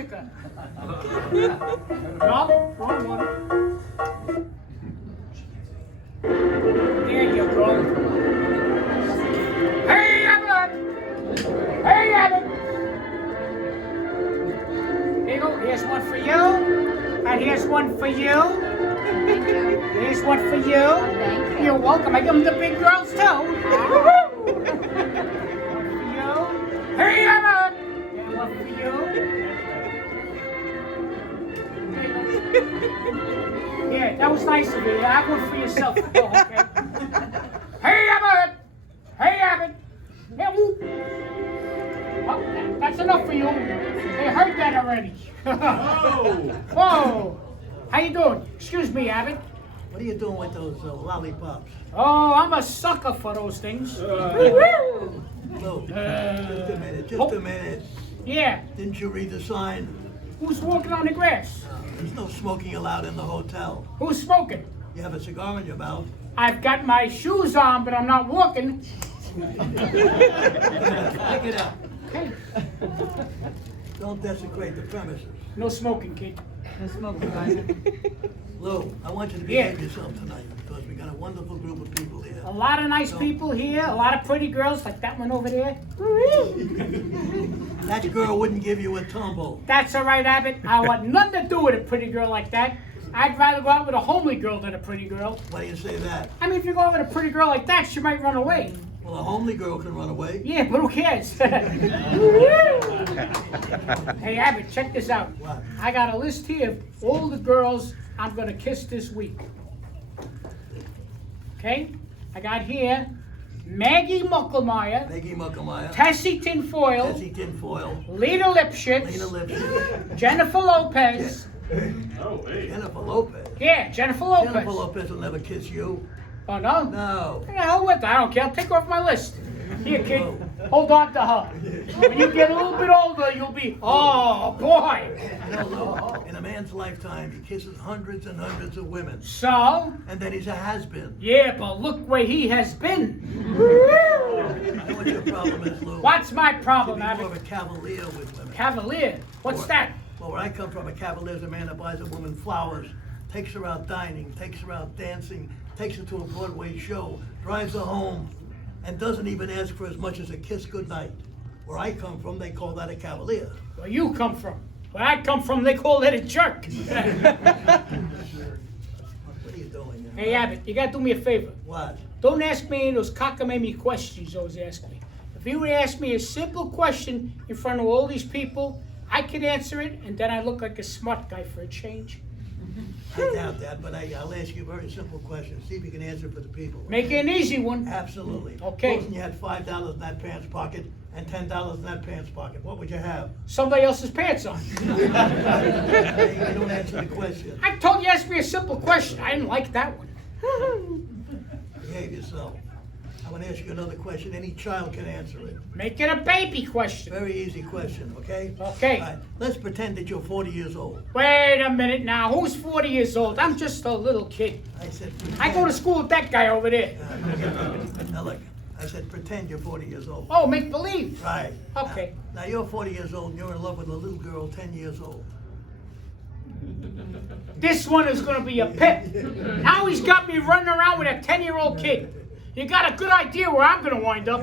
swastika. No, wrong one. There you go. Hey, Abbott! Hey, Abbott! Here you go. Here's one for you. And here's one for you. Here's one for you. Thank you. You're welcome. I give them to big girls, too. One for you. Hey, Abbott! And one for you. Yeah, that was nice of you. Have one for yourself. Oh, okay. Hey, Abbott! Hey, Abbott! Yeah, woo. Oh, that's enough for you. They heard that already. Whoa! How you doing? Excuse me, Abbott. What are you doing with those lollipops? Oh, I'm a sucker for those things. Lou, just a minute. Yeah. Didn't you read the sign? Who's walking on the grass? There's no smoking allowed in the hotel. Who's smoking? You have a cigar in your mouth. I've got my shoes on, but I'm not walking. Pick it up. Okay. Don't desecrate the premises. No smoking, kid. No smoking, guys. Lou, I want you to Yeah. behave yourself tonight because we got a wonderful group of people here. A lot of nice people here, a lot of pretty girls like that one over there. That girl wouldn't give you a tumble. That's all right, Abbott. I want nothing to do with a pretty girl like that. I'd rather go out with a homely girl than a pretty girl. Why do you say that? I mean, if you go out with a pretty girl like that, she might run away. Well, a homely girl can run away. Yeah, but who cares? Hey, Abbott, check this out. What? I got a list here of all the girls I'm gonna kiss this week. Okay? I got here Maggie Mucklemeyer, Maggie Mucklemeyer. Tessie Tinfoil, Tessie Tinfoil. Lena Lipschitz, Lena Lipschitz. Jennifer Lopez. Jennifer Lopez. Yeah, Jennifer Lopez. Jennifer Lopez will never kiss you. Oh, no? No. The hell with that. I don't care. I'll take her off my list. Here, kid. Hold on to her. When you get a little bit older, you'll be, oh, boy. You know, Lou, in a man's lifetime, he kisses hundreds and hundreds of women. So? And then he's a has-been. Yeah, but look where he has been. You know what your problem is, Lou? What's my To problem, be more of Abbott? a cavalier with women. Cavalier. What's that? Well, where I come from, a cavalier is a man that buys a woman flowers, takes her out dining, takes her out dancing, takes her to a Broadway show, drives her home, and doesn't even ask for as much as a kiss goodnight. Where I come from, they call that a cavalier. Where you come from? Where I come from, they call that a jerk. What are you doing here? Hey, Abbott, you gotta do me a favor. What? Don't ask me any of those cockamamie questions you always ask me. If you would ask me a simple question in front of all these people, I could answer it, and then I look like a smart guy for a change. I doubt that, but I'll ask you a very simple question. See if you can answer for the people. Make it an easy one. Absolutely. Okay. Supposing you had $5 in that pants pocket and $10 in that pants pocket, what would you have? Somebody else's pants on. Hey, you don't answer the question. I told you ask me a simple question. I didn't like that one. Behave yourself. I want to ask you another question. Any child can answer it. Make it a baby question. Very easy question, okay? Okay. All right. Let's pretend that you're 40 years old. Wait a minute now. Who's 40 years old? I'm just a little kid. I said, I go to school with that guy over there. Now look, I said pretend you're 40 years old. Oh, make believe. Right. Okay. Now you're 40 years old and you're in love with a little girl 10 years old. This one is going to be a pip. Now he's got me running around with a 10-year-old kid. You got a good idea where I'm going to wind up.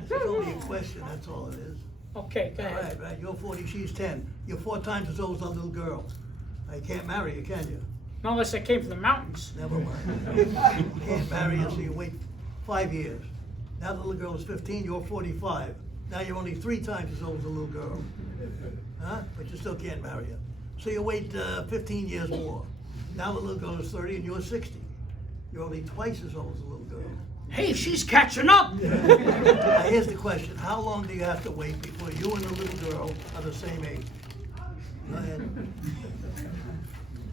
It's only a question, that's all it is. Okay, go All ahead. right, you're 40, she's 10. You're 4 times as old as that little girl. Now, you can't marry her, can you? Not unless I came from the mountains. Never mind. You can't marry her, so you wait 5 years. Now the little girl is 15, you're 45. Now you're only 3 times as old as the little girl. Huh? But you still can't marry her. So you wait 15 years more. Now the little girl is 30 and you're 60. You're only twice as old as the little girl. Hey, she's catching up. Now here's the question. How long do you have to wait before you and the little girl are the same age? Go ahead.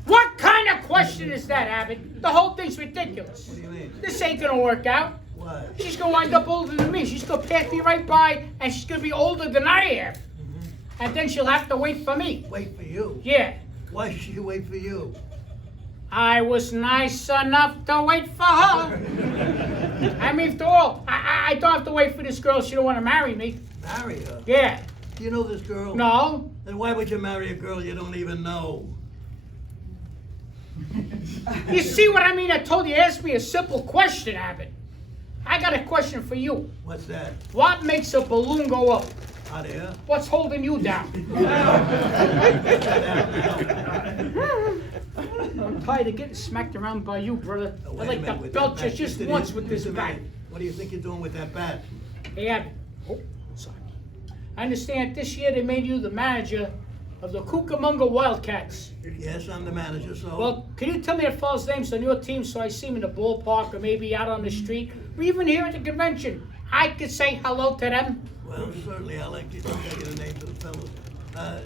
What kind of question is that, Abbott? The whole thing's ridiculous. What do you mean? This ain't going to work out. Why? She's going to wind up older than me. She's going to pass me right by, and she's going to be older than I am. And then she'll have to wait for me. Wait for you? Yeah. Why should she wait for you? I was nice enough to wait for her. I mean, after all, I don't have to wait for this girl. She don't want to marry me. Marry her? Yeah. Do you know this girl? No. Then why would you marry a girl you don't even know? You see what I mean? I told you, ask me a simple question, Abbott. I got a question for you. What's that? What makes a balloon go up? Hot air? What's holding you down? I'm tired of getting smacked around by you, brother. Oh, I'd wait a like minute to with belt that you bat. just Just a once minute, with this just a bat. minute. What do you think you're doing with that bat? Hey, Abbott. Oh, sorry. I understand this year they made you the manager of the Cucamonga Wildcats. Yes, I'm the manager, so... Well, can you tell me the fellas' names on your team so I see them in the ballpark or maybe out on the street or even here at the convention? I could say hello to them. Well, certainly, I'll let you tell you the names of the fellows.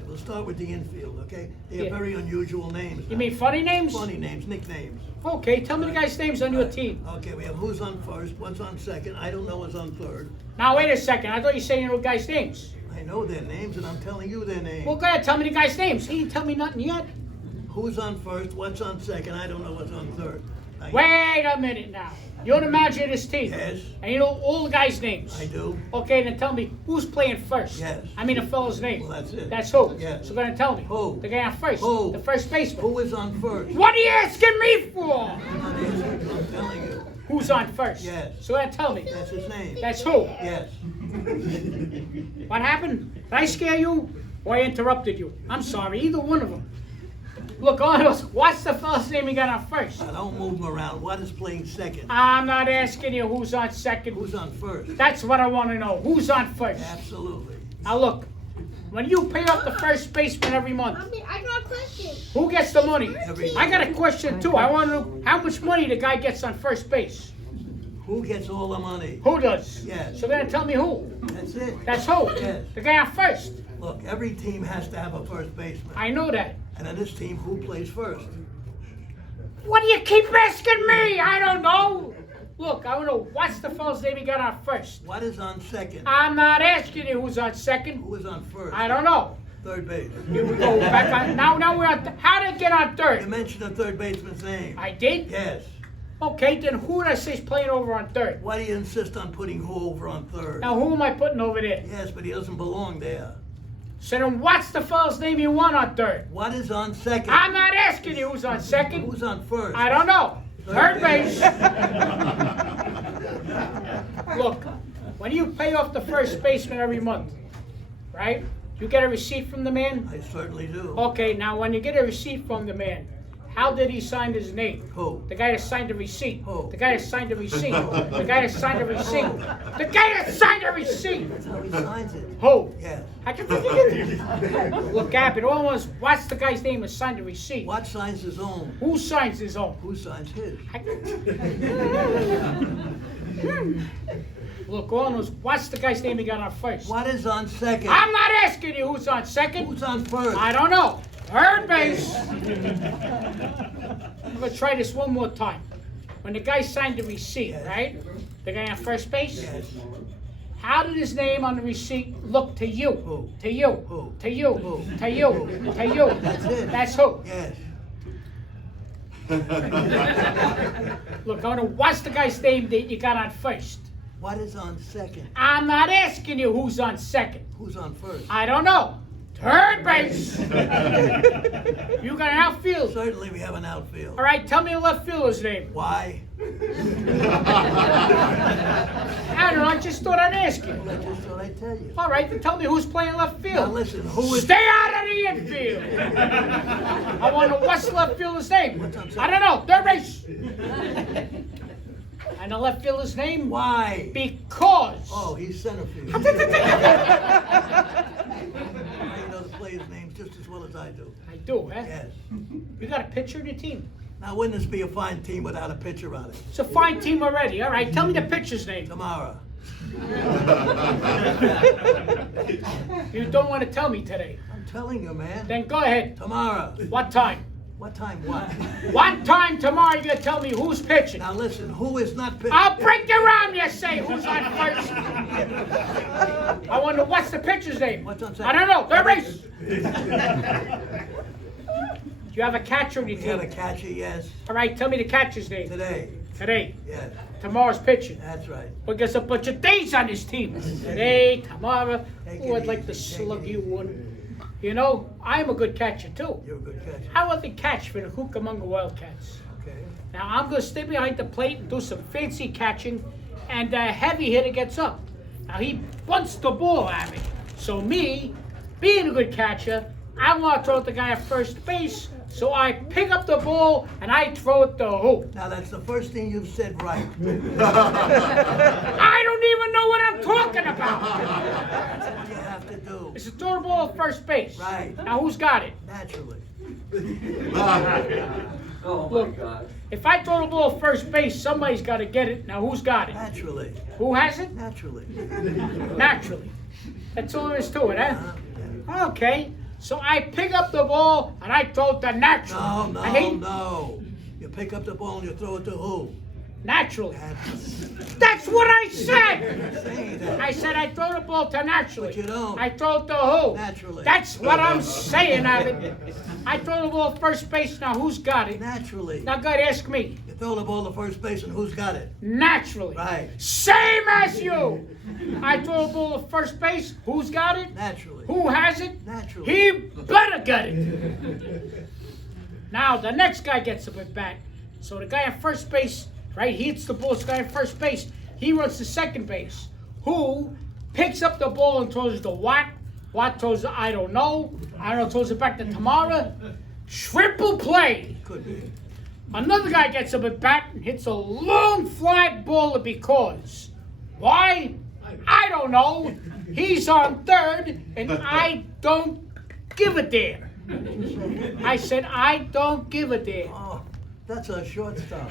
We'll start with the infield, okay? They have Yeah. very unusual names. You mean funny names? Funny names, nicknames. Okay, tell me the guys' names on your team. Okay, we have who's on first, what's on second, I don't know what's on third. Now, wait a second. I thought you said you know the guys' names. I know their names, and I'm telling you their names. Well, go ahead. Tell me the guys' names. He didn't tell me nothing yet. Who's on first, what's on second, I don't know what's on third. Now, Wait a minute now. You're the manager of this team. Yes. And you know all the guys' names. I do. Okay, then tell me who's playing first. Yes. I mean the fellow's name. Well, that's it. That's who. Yes. So go ahead and tell me. Who? The guy on first. Who? The first baseman. Who is on first? What are you asking me for? I'm not answering, I'm telling you. Who's on first? Yes. So go ahead and tell me. That's his name. That's who. Yes. What happened? Did I scare you? Or I interrupted you? I'm sorry. Either one of them. Look, Arnold, what's the fellow's name you got on first? Now, don't move him around. What is playing second? I'm not asking you who's on second. Who's on first? That's what I want to know. Who's on first? Absolutely. Now look, when you pay off the first baseman every month, I got a question. who gets the money? Every- I got a question too. I want to know how much money the guy gets on first base. Who gets all the money? Who does? Yes. So then tell me who. That's it. That's who. Yes. The guy on first. Look, every team has to have a first baseman. I know that. And in this team, who plays first? What do you keep asking me? I don't know. Look, I want to know what's the fellow's name he got on first. What is on second? I'm not asking you who's on second. Who is on first? I don't know. Third base. Here we go. Back on. Now we're on. How did it get on You third? mentioned the third baseman's name. I did? Yes. Okay, then who did I say is playing over on third? Why do you insist on putting who over on third? Now who am I putting over there? Yes, but he doesn't belong there. So then what's the fellow's name you want on third? What is on second? I'm not asking you who's on second. Who's on first? I don't know. Third base. Look, when you pay off the first baseman every month, right? You get a receipt from the man? I certainly do. Okay, now when you get a receipt from the man, how did he sign his name? Who? The guy that signed the receipt. Who? The guy that signed the receipt. The guy that signed the receipt. The guy that signed the receipt. That's how he signs it. Who? Yes. Look, Abbott, all I want is what's the guy's name that signed the receipt? What signs his own? Who signs his own? Who signs his? Look, all I know is what's the guy's name he got on first? What is on second? I'm not asking you who's on second. Who's on first? I don't know. Third base. I'm gonna try this one more time. When the guy signed the receipt, Yes. right? The guy on first base? Yes. How did his name on the receipt look to you? Who? To you. Who? To you. Who? To you. To you. That's it. That's who. Yes. Look, I wanna what's the guy's name that you got on first? What is on second? I'm not asking you who's on second. Who's on first? I don't know. Third base. You got an outfield. Certainly we have an outfield. All right, tell me the left fielder's name. Why? I don't know, I just thought I'd ask you. Well, I just thought I'd tell you. All right, then tell me who's playing left Now field. listen, who is... Stay out of the infield. I want to know what's the left fielder's name. What's on I don't know. Third base. And the left fielder's name? Why? Because. Oh, he's center field. Now you know the players' names just as well as I do. I do, huh? Yes. You got a pitcher in your team. Now, wouldn't this be a fine team without a pitcher on it? It's a fine team already. All right, tell me the pitcher's name. Tamara. You don't want to tell me today. I'm telling you, man. Then go ahead. Tamara. What time? What time? What? What time tomorrow you gonna tell me who's pitching? Now listen, who is not pitching? I'll break you around, you say. Who's on first? I wonder what's the pitcher's name? What's on I second? don't know. Third base. Do you have a catcher on your We have a team? catcher, yes. All right, tell me the catcher's name. Today. today. Yes, Tomorrow's pitching. that's right. But there's a bunch of days on this team. Today, tomorrow. Take Oh, it I'd like to easy, take slug it you easy. one. You know, I'm a good catcher too. You're a good catcher. I want the catch for the Cucamonga Wildcats. Okay. Now I'm gonna stay behind the plate and do some fancy catching, and the heavy hitter gets up. Now he bunts the ball at me. So me, being a good catcher, I want to throw it to the guy at first base. So I pick up the ball and I throw it to who? Now, that's the first thing you've said right. I don't even know what I'm talking about. That's what you have to do. It's a throw the ball at first base. Right. Now who's got it? Naturally. Oh my Look, God. if I throw the ball at first base, somebody's got to get it. Now who's got it? Naturally. Who has it? Naturally. Naturally. That's all there is to it, huh? Yeah. Okay. So I pick up the ball and I throw it to naturally. No, I hate no. You pick up the ball and you throw it to who? naturally. That's That's what I said. saying that. I said I throw the ball to naturally. But you don't. I throw it to who? Naturally. That's what I'm saying, Abbott. I throw the ball first base. Now who's got it? Naturally. Now God, ask me. You throw the ball to first base and who's got it? Naturally. Right. Same as you. I throw the ball to first base. Who's got it? Naturally. Who has it? Naturally. He better get it. Now the next guy gets up at bat. So the guy at first base, right? He hits the ball. The guy at first base. He runs to second base. Who picks up the ball and throws it to Watt? Watt throws it, I don't know. I don't know, throws it back to Tamara. Triple play. Could be. Another guy gets up at bat and hits a long fly ball because. Why? I don't know. He's on third and I don't give a damn. I said I don't give a damn. Oh, that's a shortstop.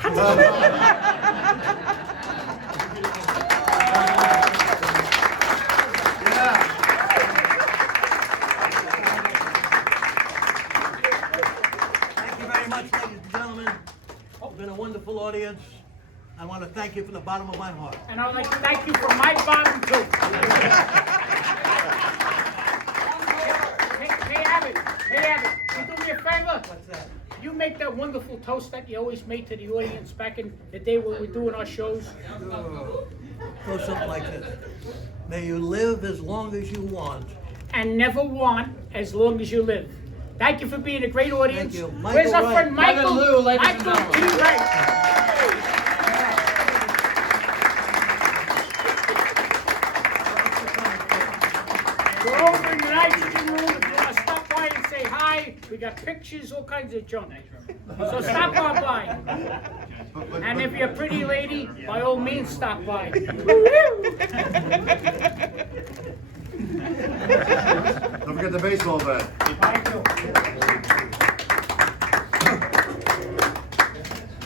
Thank you very much, ladies and gentlemen. It's been a wonderful audience. I want to thank you from the bottom of my heart. And I would like to thank you from my bottom too. Hey, Abbott, you do me a favor? What's that? You make that wonderful toast that you always make to the audience back in the day when we were doing our shows. Go something like this. May you live as long as you want. And never want as long as you live. Thank you for being a great audience. Thank you. Where's Michael our friend Wright. Michael? Michael Lou, ladies and Michael gentlemen. T. Wright. We're over in the nitrogen room. If you want to stop by and say hi, we got pictures, all kinds of junk. So stop on by. And if you're a pretty lady, by all means stop by. Don't forget the baseball bat. Thank you.